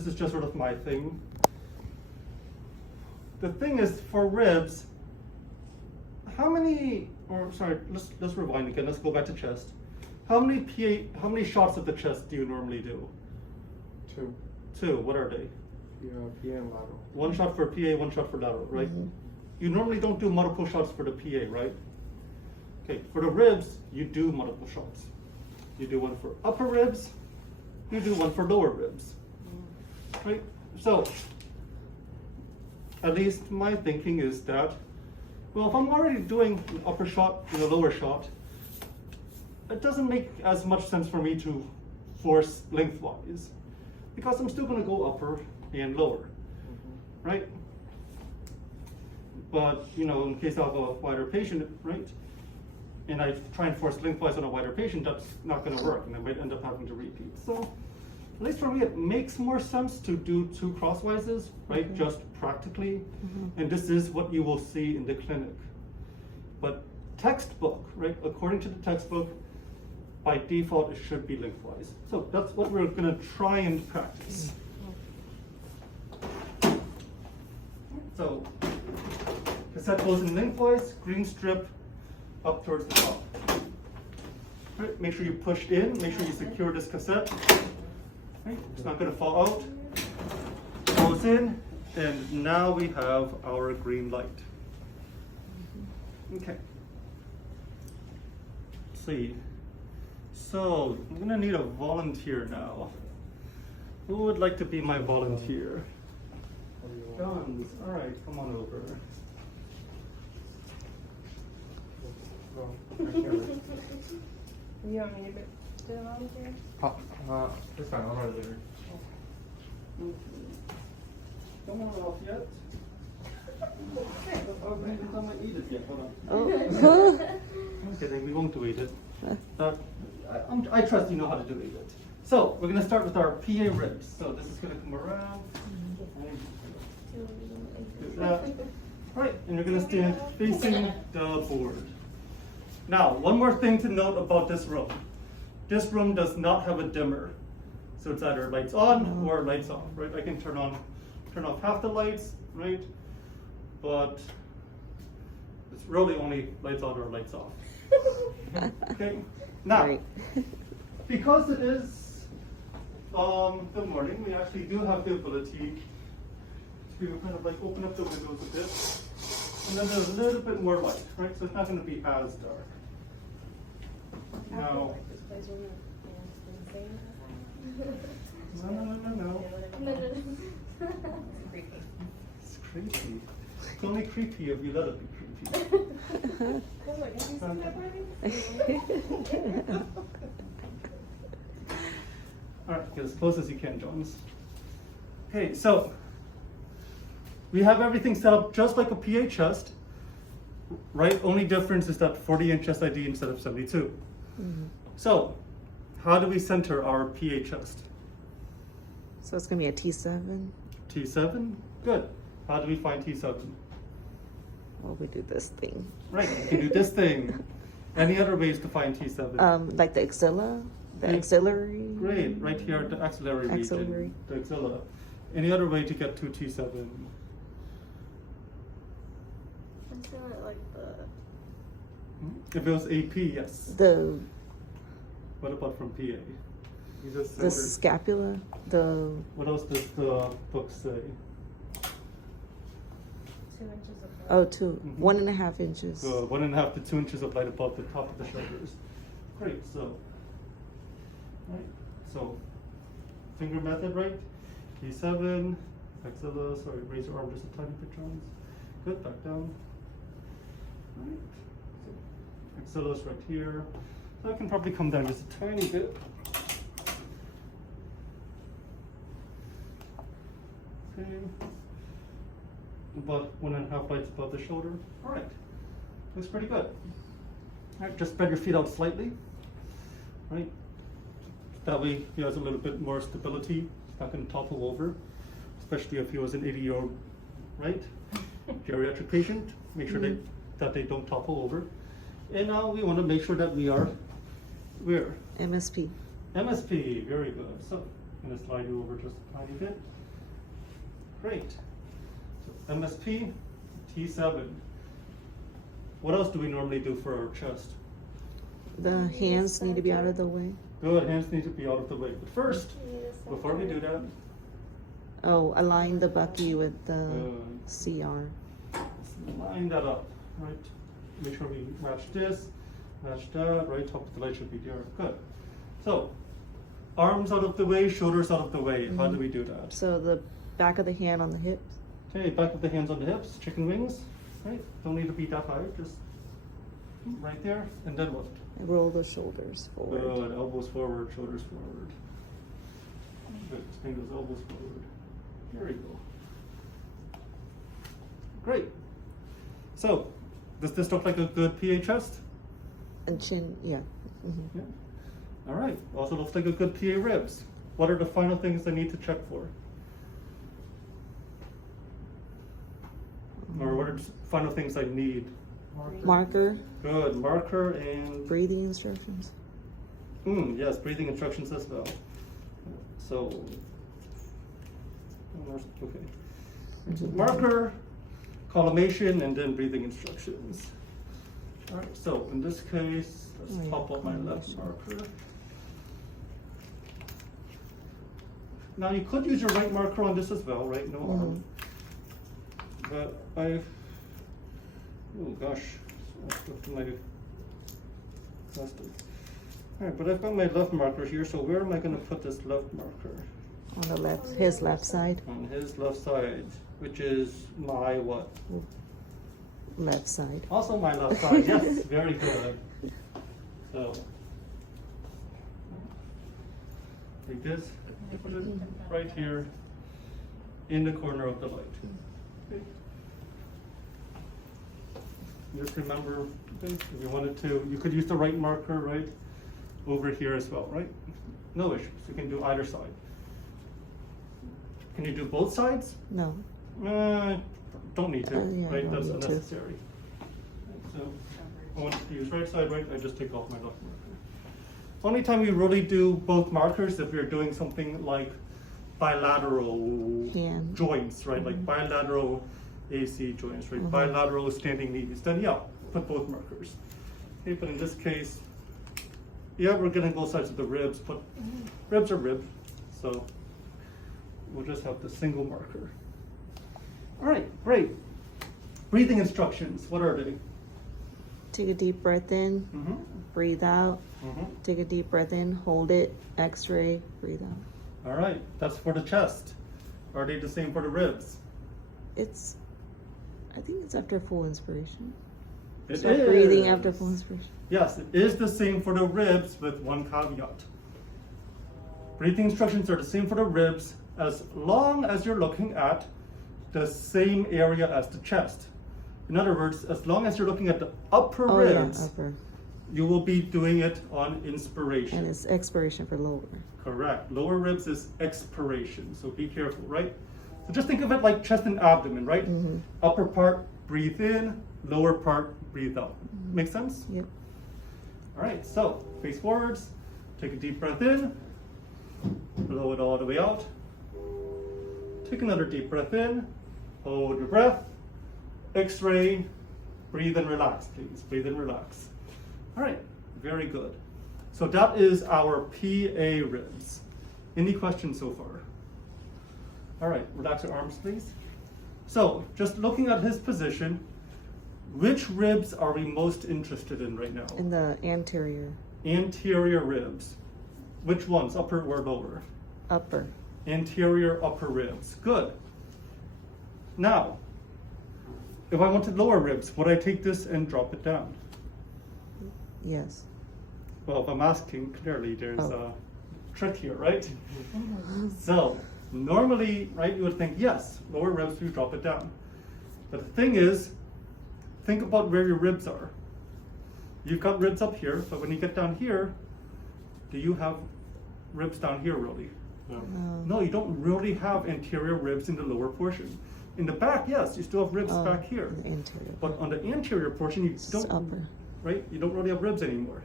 This is just sort of my thing. The thing is, for ribs, let's rewind again. Let's go back to chest. How many shots of the chest do you normally do? Two. Two. What are they? Yeah, PA and lateral. One shot for PA, one shot for lateral, right? Mm-hmm. You normally don't do multiple shots for the PA, right? Okay, for the ribs, you do multiple shots. You do one for upper ribs, you do one for lower ribs, right? So, at least my thinking is that, well, if I'm already doing an upper shot and a lower shot, it doesn't make as much sense for me to force lengthwise, because I'm still gonna go upper and lower, right? But, in case I have a wider patient, right? And I try and force lengthwise on a wider patient, that's not gonna work, and I might end up having to repeat. So, at least for me, it makes more sense to do two crosswises, right? Mm-hmm. Just practically. And this is what you will see in the clinic. But textbook, right? According to the textbook, by default, it should be lengthwise. So that's what we're gonna try and practice. So, cassette goes in lengthwise, green strip up towards the top. Right, make sure you push in, make sure you secure this cassette. Right, it's not gonna fall out. Goes in, and now we have our green light. Okay. Let's see. So, I'm gonna need a volunteer now. Who would like to be my volunteer? Guns, all right, come on over. You want me to do the volunteer? It's fine, I'll run later. Come on off yet. Oh, we haven't done my eat it yet, hold on. Oh. I'm kidding, we won't do eat it. I trust you know how to do eat it. So, we're gonna start with our PA ribs. So this is gonna come around. Do that. Right, and you're gonna stand facing the board. Now, one more thing to note about this room. This room does not have a dimmer. So it's either lights on or lights off, right? I can turn off half the lights, right? But it's really only lights on or lights off. Okay, now, Right. because it is the morning, we actually do have the ability to kind of like open up the windows a bit. And then there's a little bit more light, right? So it's not gonna be as dark. Now, no. It's creepy. It's only creepy if you let it be creepy. Alright, get as close as you can, Jones. Okay, so we have everything set up just like a PA chest, right? Only difference is that 40-inch SID instead of 72. Mm-hmm. So, how do we center our PA chest? So it's gonna be a T7. T7? Good. How do we find T7? Well, we do this thing. Right, you can do this thing. Any other ways to find T7? Like the axilla, the Okay. axillary. Great, right here at the axillary Axillary. region, the axilla. Any other way to get to T7? I'm feeling like the. If it was AP, yes. The What about from PA? You just the said scapula. The what else does the book say? 2 inches of. oh, two, Mhm. 1.5 inches. 1.5 to 2 inches of light above the top of the shoulders. Great, so, right, so, finger method, right? T7, axilla, sorry, raise your arm just a tiny bit, Jones. Good, back down. Right, so, axilla's right here. So I can probably come down just a tiny bit. Okay. About 1.5 lights above the shoulder. All right, looks pretty good. All right, just spread your feet out slightly. Right, that way he has a little bit more stability. It's not going to topple over, especially if he was an 80-year-old, right, geriatric patient. Make sure that they don't topple over. And now we want to make sure that we are where? MSP. MSP, very good. So I'm gonna slide you over just a tiny bit. Great. So MSP, T7. What else do we normally do for our chest? The hands need to be out of the way. Good, hands need to be out of the way. But first, before we do that, Oh, align the Bucky with the Good. CR. let's line that up, right? Make sure we match this, match that, right? Top of the leg should be there. Good. So, arms out of the way, shoulders out of the way. How do we do that? So the back of the hand on the hips. Okay, back of the hands on the hips, chicken wings, right? Don't need to be that high, just right there, and then what? And roll the shoulders forward. Good, elbows forward, shoulders forward. Good, swing those elbows forward. There we go. Great. So, does this look like a good PA chest? And chin, yeah. Yeah. All right, also looks like a good PA ribs. What are the final things I need to check for? Or what are the final things I need? Marker, Good, marker and breathing instructions. yes, breathing instructions as well. So, okay. Marker, collimation, and then breathing instructions. All right, so in this case, let's Oh, yeah, pop up my left collimation. marker. Now you could use your right marker on this as well, right? No harm. But I've, oh gosh, I've left my plastic. All right, but I've got my left marker here, so where am I going to put this left marker? On the left, his left side. On his left side, which is my what? Left side. Also my left side, yes, very good. So, like this, I put it right here in the corner of the light. Okay. Just remember, okay, if you wanted to, you could use the right marker right over here as well, right? No issues, you can do either side. Can you do both sides? No. Don't need to, Yeah, right? don't That's need to. unnecessary. So, I want to use right side, right? I just take off my left marker. Only time we really do both markers if you're doing something like bilateral Hand. joints, right? Like bilateral AC joints, right? Bilateral standing knees. Then yeah, put both markers. Okay, but in this case, yeah, we're getting both sides of the ribs, but ribs are rib, so we'll just have the single marker. All right, great. Breathing instructions, what are they? Take a deep breath in, breathe out. Take a deep breath in, hold it, x-ray, breathe out. All right, that's for the chest. Are they the same for the ribs? I think it's after full inspiration. It Start breathing is. after full inspiration. Yes, it is the same for the ribs with one caveat. Breathing instructions are the same for the ribs as long as you're looking at the same area as the chest. In other words, as long as you're looking at the upper ribs, Yeah, upper. you will be doing it on inspiration. And it's expiration for lower. Correct. Lower ribs is expiration, so be careful, right? So just think of it like chest and abdomen, right? Upper part, breathe in, lower part, breathe out. Make sense? Yep. All right, so face forwards, take a deep breath in, blow it all the way out. Take another deep breath in, hold your breath, x-ray, breathe and relax, please. Breathe and relax. All right, very good. So that is our PA ribs. Any questions so far? All right, relax your arms, please. So just looking at his position, which ribs are we most interested in right now? In the anterior, Anterior ribs. Which ones, upper or lower? upper. Anterior upper ribs. Good. Now, if I wanted lower ribs, would I take this and drop it down? Yes. Well, if I'm asking clearly, there's Oh. a trick here, right? So, normally, right, you would think, yes, lower ribs, you drop it down. But the thing is, think about where your ribs are. You've got ribs up here, but when you get down here, do you have ribs down here really? No, you don't really have anterior ribs in the lower portion. In the back, yes, you still have ribs back here. The anterior. But on the anterior portion, you It's don't, upper. right? You don't really have ribs anymore.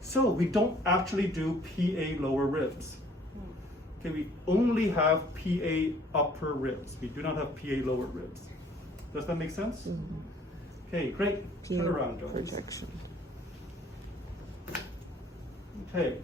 So we don't actually do PA lower ribs. Okay, we only have PA upper ribs. We do not have PA lower ribs. Does that make sense? Okay, great. Turn around, Jones. Projection. Okay,